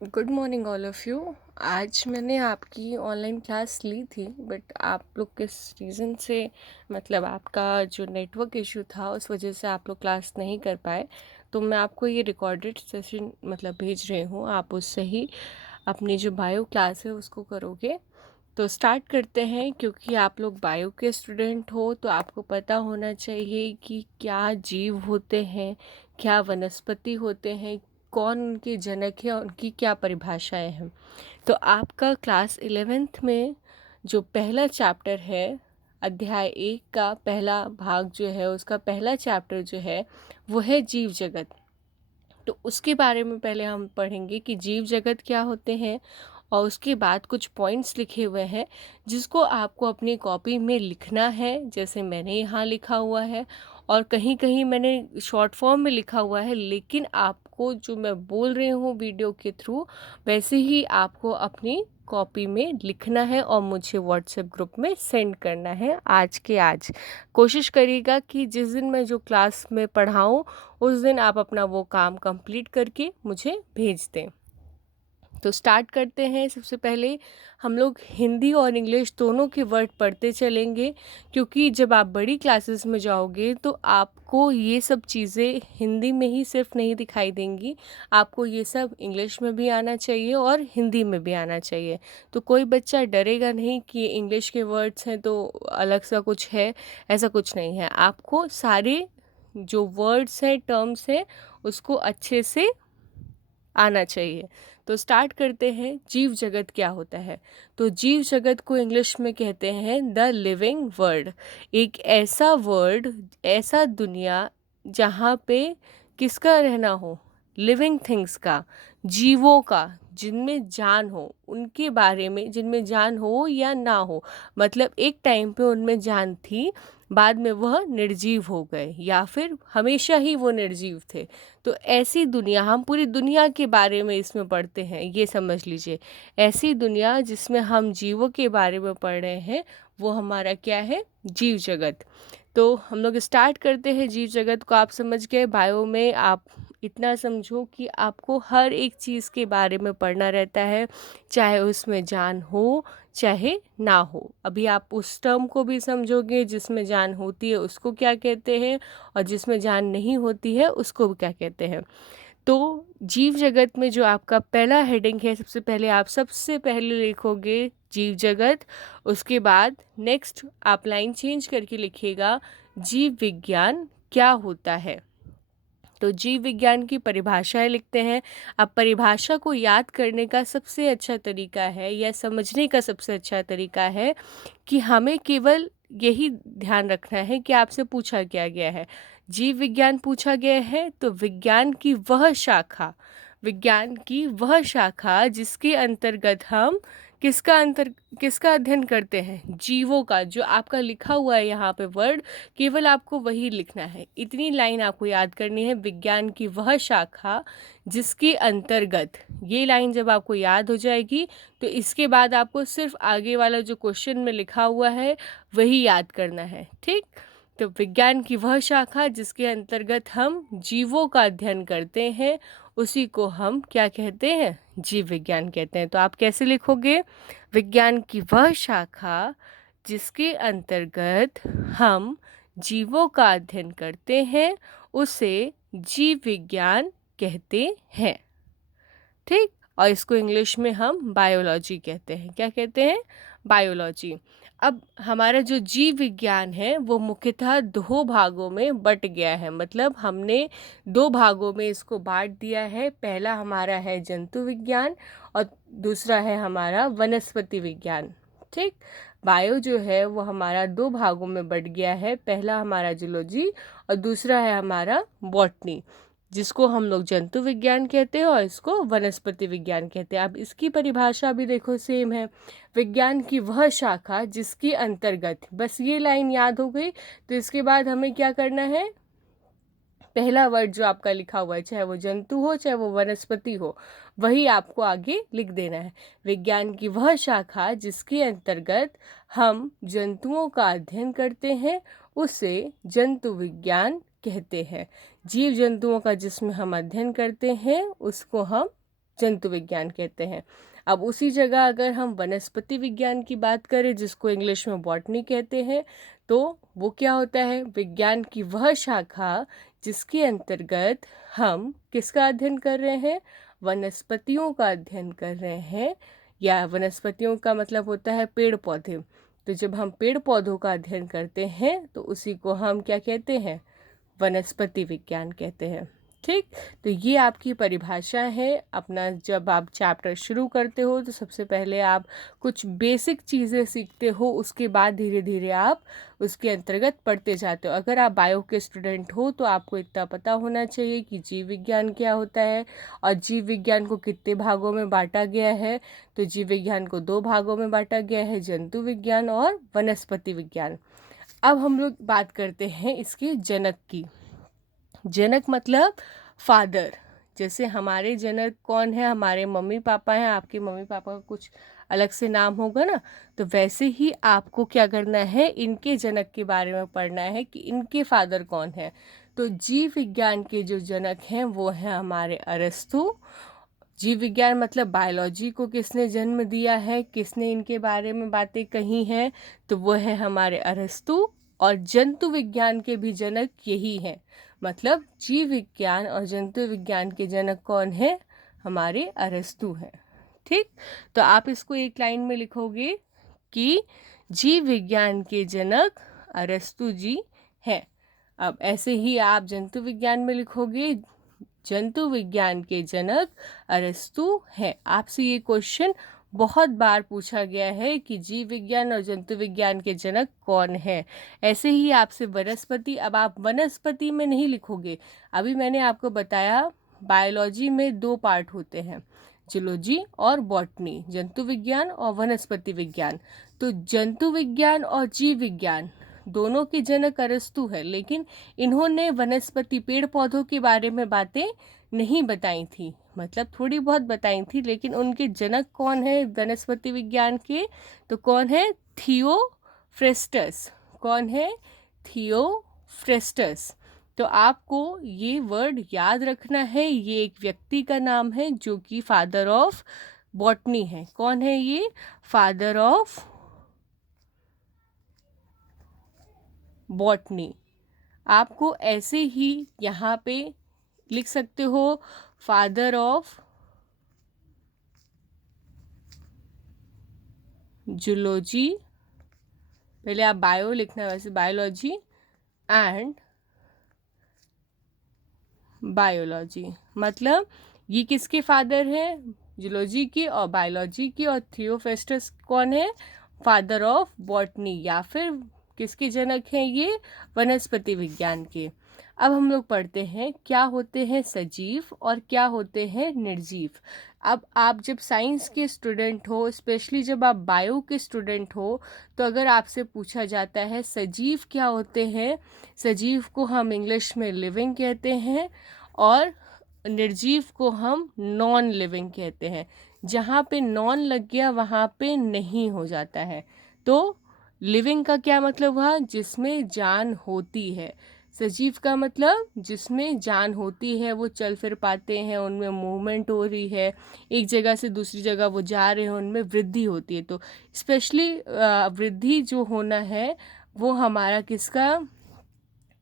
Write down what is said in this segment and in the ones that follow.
Good morning all of you. आज मैंने आपकी ऑनलाइन क्लास ली थी, बट आप लोग किस रीज़न से, मतलब आपका जो नेटवर्क इशू था उस वजह से आप लोग क्लास नहीं कर पाए। तो मैं आपको ये रिकॉर्डेड सेशन मतलब भेज रही हूँ, आप उससे ही अपनी जो बायो क्लास है उसको करोगे। तो स्टार्ट करते हैं। क्योंकि आप लोग बायो के स्टूडेंट हो तो आपको पता होना चाहिए कि क्या जीव होते हैं, क्या वनस्पति होते हैं, कौन उनके जनक है, उनकी क्या परिभाषाएं हैं। तो आपका क्लास 11th में जो पहला चैप्टर है, अध्याय 1 का पहला भाग जो है, उसका पहला चैप्टर जो है वो है जीव जगत। तो उसके बारे में पहले हम पढ़ेंगे कि जीव जगत क्या होते हैं, और उसके बाद कुछ पॉइंट्स लिखे हुए हैं जिसको आपको अपनी कॉपी में लिखना है, जैसे मैंने यहाँ लिखा हुआ है और कहीं कहीं मैंने शॉर्ट फॉर्म में लिखा हुआ है, लेकिन आपको जो मैं बोल रही हूँ वीडियो के थ्रू वैसे ही आपको अपनी कॉपी में लिखना है और मुझे व्हाट्सएप ग्रुप में सेंड करना है आज के आज। कोशिश करिएगा कि जिस दिन मैं जो क्लास में पढ़ाऊँ उस दिन आप अपना वो काम कंप्लीट करके मुझे भेज दें। तो स्टार्ट करते हैं। सबसे पहले हम लोग हिंदी और इंग्लिश दोनों के वर्ड पढ़ते चलेंगे, क्योंकि जब आप बड़ी क्लासेस में जाओगे तो आपको ये सब चीज़ें हिंदी में ही सिर्फ नहीं दिखाई देंगी, आपको ये सब इंग्लिश में भी आना चाहिए और हिंदी में भी आना चाहिए। तो कोई बच्चा डरेगा नहीं कि इंग्लिश के वर्ड्स हैं तो अलग सा कुछ है, ऐसा कुछ नहीं है। आपको सारे जो वर्ड्स हैं, टर्म्स हैं, उसको अच्छे से आना चाहिए। तो स्टार्ट करते हैं। जीव जगत क्या होता है? तो जीव जगत को इंग्लिश में कहते हैं द लिविंग वर्ल्ड। एक ऐसा वर्ल्ड, ऐसा दुनिया जहाँ पे किसका रहना हो? लिविंग थिंग्स का, जीवों का, जिनमें जान हो, उनके बारे में, जिनमें जान हो या ना हो। मतलब एक टाइम पे उनमें जान थी, बाद में वह निर्जीव हो गए, या फिर हमेशा ही वो निर्जीव थे। तो ऐसी दुनिया, हम पूरी दुनिया के बारे में इसमें पढ़ते हैं, ये समझ लीजिए। ऐसी दुनिया जिसमें हम जीवों के बारे में पढ़ रहे हैं, वो हमारा क्या है? जीव जगत। तो हम लोग स्टार्ट करते हैं। जीव जगत को आप समझ गए। बायो में आप इतना समझो कि आपको हर एक चीज़ के बारे में पढ़ना रहता है, चाहे उसमें जान हो चाहे ना हो। अभी आप उस टर्म को भी समझोगे, जिसमें जान होती है उसको क्या कहते हैं, और जिसमें जान नहीं होती है उसको क्या कहते हैं। तो जीव जगत में जो आपका पहला हेडिंग है, सबसे पहले लिखोगे जीव जगत। उसके बाद नेक्स्ट आप लाइन चेंज करके लिखिएगा जीव विज्ञान क्या होता है। तो जीव विज्ञान की परिभाषाएं लिखते हैं। अब परिभाषा को याद करने का सबसे अच्छा तरीका है, या समझने का सबसे अच्छा तरीका है, कि हमें केवल यही ध्यान रखना है कि आपसे पूछा क्या गया है। जीव विज्ञान पूछा गया है तो विज्ञान की वह शाखा जिसके अंतर्गत हम किसका अध्ययन करते हैं? जीवों का। जो आपका लिखा हुआ है यहाँ पे वर्ड, केवल आपको वही लिखना है। इतनी लाइन आपको याद करनी है, विज्ञान की वह शाखा जिसके अंतर्गत। ये लाइन जब आपको याद हो जाएगी तो इसके बाद आपको सिर्फ आगे वाला जो क्वेश्चन में लिखा हुआ है वही याद करना है, ठीक? तो विज्ञान की वह शाखा जिसके अंतर्गत हम जीवों का अध्ययन करते हैं, उसी को हम क्या कहते हैं? जीव विज्ञान कहते हैं। तो आप कैसे लिखोगे? विज्ञान की वह शाखा जिसके अंतर्गत हम जीवों का अध्ययन करते हैं, उसे जीव विज्ञान कहते हैं, ठीक? और इसको इंग्लिश में हम बायोलॉजी कहते हैं। क्या कहते हैं? बायोलॉजी। अब हमारा जो जीव विज्ञान है वो मुख्यतः दो भागों में बट गया है, मतलब हमने दो भागों में इसको बांट दिया है। पहला हमारा है जंतु विज्ञान और दूसरा है हमारा वनस्पति विज्ञान, ठीक? बायो जो है वो हमारा दो भागों में बट गया है। पहला हमारा जूलॉजी और दूसरा है हमारा बॉटनी, जिसको हम लोग जंतु विज्ञान कहते हैं और इसको वनस्पति विज्ञान कहते हैं। अब इसकी परिभाषा भी देखो सेम है। विज्ञान की वह शाखा जिसके अंतर्गत, बस ये लाइन याद हो गई। तो इसके बाद हमें क्या करना है? पहला वर्ड जो आपका लिखा हुआ है, चाहे वो जंतु हो चाहे वो वनस्पति हो, वही आपको आगे लिख देना है। विज्ञान की वह शाखा जिसके अंतर्गत हम जंतुओं का अध्ययन करते हैं, उसे जंतु विज्ञान कहते हैं। जीव जंतुओं का जिसमें हम अध्ययन करते हैं उसको हम जंतु विज्ञान कहते हैं। अब उसी जगह अगर हम वनस्पति विज्ञान की बात करें, जिसको इंग्लिश में बॉटनी कहते हैं, तो वो क्या होता है? विज्ञान की वह शाखा जिसके अंतर्गत हम किसका अध्ययन कर रहे हैं? वनस्पतियों का अध्ययन कर रहे हैं, या वनस्पतियों का मतलब होता है पेड़ पौधे। तो जब हम पेड़ पौधों का अध्ययन करते हैं तो उसी को हम क्या कहते हैं? वनस्पति विज्ञान कहते हैं। ठीक, तो ये आपकी परिभाषा है। अपना जब आप चैप्टर शुरू करते हो तो सबसे पहले आप कुछ बेसिक चीज़ें सीखते हो, उसके बाद धीरे धीरे आप उसके अंतर्गत पढ़ते जाते हो। अगर आप बायो के स्टूडेंट हो तो आपको इतना पता होना चाहिए कि जीव विज्ञान क्या होता है और जीव विज्ञान को कितने भागों में बांटा गया है। तो जीव विज्ञान को 2 भागों में बांटा गया है, जंतु विज्ञान और वनस्पति विज्ञान। अब हम लोग बात करते हैं इसके जनक की। जनक मतलब फादर। जैसे हमारे जनक कौन है? हमारे मम्मी पापा हैं। आपके मम्मी पापा का कुछ अलग से नाम होगा ना, तो वैसे ही आपको क्या करना है? इनके जनक के बारे में पढ़ना है कि इनके फादर कौन है। तो जीव विज्ञान के जो जनक हैं वो हैं हमारे अरस्तु। जीव विज्ञान मतलब बायोलॉजी को किसने जन्म दिया है, किसने इनके बारे में बातें कही हैं, तो वो है हमारे अरस्तु। और जंतु विज्ञान के भी जनक यही हैं। मतलब जीव विज्ञान और जंतु विज्ञान के जनक कौन है? हमारे अरस्तु हैं। ठीक, तो आप इसको एक लाइन में लिखोगे कि जीव विज्ञान के जनक अरस्तु जी हैं। अब ऐसे ही आप जंतु विज्ञान में लिखोगे, जंतु विज्ञान के जनक अरस्तु हैं। आपसे ये क्वेश्चन बहुत बार पूछा गया है कि जीव विज्ञान और जंतु विज्ञान के जनक कौन है। ऐसे ही आपसे वनस्पति, अब आप वनस्पति में नहीं लिखोगे। अभी मैंने आपको बताया बायोलॉजी में 2 पार्ट होते हैं, जूलॉजी और बॉटनी, जंतु विज्ञान और वनस्पति विज्ञान। तो जंतु विज्ञान और जीव विज्ञान दोनों के जनक अरस्तु है, लेकिन इन्होंने वनस्पति पेड़ पौधों के बारे में बातें नहीं बताई थी। मतलब थोड़ी बहुत बताई थी, लेकिन उनके जनक कौन है वनस्पति विज्ञान के? तो कौन है? थियोफ्रेस्टस। कौन है? थियोफ्रेस्टस। तो आपको ये वर्ड याद रखना है। ये एक व्यक्ति का नाम है जो कि फादर ऑफ बॉटनी है। कौन है ये? Father of botany. आपको ऐसे ही यहाँ पे लिख सकते हो, फादर ऑफ जूलॉजी। पहले आप बायो लिखना है, वैसे बायोलॉजी एंड बायोलॉजी। मतलब ये किसके फादर हैं? जूलॉजी की और बायोलॉजी की। और थियोफ्रेस्टस कौन है? फादर ऑफ बॉटनी, या फिर किसके जनक हैं ये? वनस्पति विज्ञान के। अब हम लोग पढ़ते हैं क्या होते हैं सजीव और क्या होते हैं निर्जीव। अब आप जब साइंस के स्टूडेंट हो, स्पेशली जब आप बायो के स्टूडेंट हो, तो अगर आपसे पूछा जाता है सजीव क्या होते हैं, सजीव को हम इंग्लिश में लिविंग कहते हैं और निर्जीव को हम नॉन लिविंग कहते हैं। जहाँ पे नॉन लग गया वहाँ पे नहीं हो जाता है। तो लिविंग का क्या मतलब हुआ? जिसमें जान होती है। सजीव का मतलब जिसमें जान होती है, वो चल फिर पाते हैं, उनमें मूवमेंट हो रही है, एक जगह से दूसरी जगह वो जा रहे हैं, उनमें वृद्धि होती है। तो स्पेशली वृद्धि जो होना है वो हमारा किसका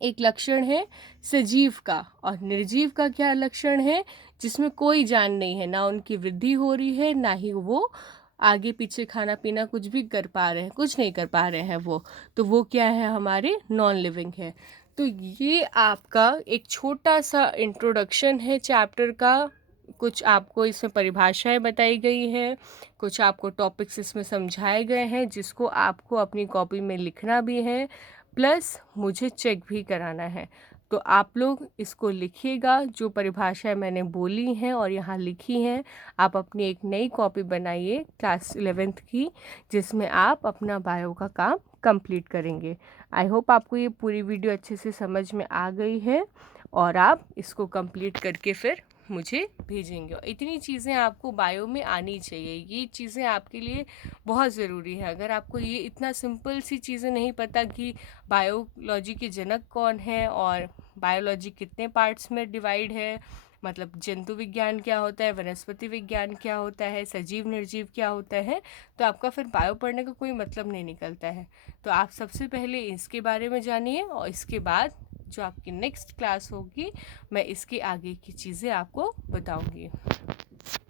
एक लक्षण है? सजीव का। और निर्जीव का क्या लक्षण है? जिसमें कोई जान नहीं है, ना उनकी वृद्धि हो रही है, ना ही वो आगे पीछे खाना पीना कुछ भी कर पा रहे हैं, कुछ नहीं कर पा रहे हैं वो। तो वो क्या है? हमारे नॉन लिविंग है। तो ये आपका एक छोटा सा इंट्रोडक्शन है चैप्टर का। कुछ आपको इसमें परिभाषाएं बताई गई हैं, कुछ आपको टॉपिक्स इसमें समझाए गए हैं, जिसको आपको अपनी कॉपी में लिखना भी है, प्लस मुझे चेक भी कराना है। तो आप लोग इसको लिखिएगा, जो परिभाषाएं मैंने बोली हैं और यहाँ लिखी हैं। आप अपनी एक नई कॉपी बनाइए क्लास 11th की, जिसमें आप अपना बायो का काम कंप्लीट करेंगे। आई होप आपको ये पूरी वीडियो अच्छे से समझ में आ गई है और आप इसको कंप्लीट करके फिर मुझे भेजेंगे। और इतनी चीज़ें आपको बायो में आनी चाहिए, ये चीज़ें आपके लिए बहुत ज़रूरी है। अगर आपको ये इतना सिंपल सी चीज़ें नहीं पता कि बायोलॉजी के जनक कौन है और बायोलॉजी कितने पार्ट्स में डिवाइड है, मतलब जंतु विज्ञान क्या होता है, वनस्पति विज्ञान क्या होता है, सजीव निर्जीव क्या होता है, तो आपका फिर बायो पढ़ने का कोई मतलब नहीं निकलता है। तो आप सबसे पहले इसके बारे में जानिए, और इसके बाद जो आपकी नेक्स्ट क्लास होगी मैं इसके आगे की चीज़ें आपको बताऊंगी।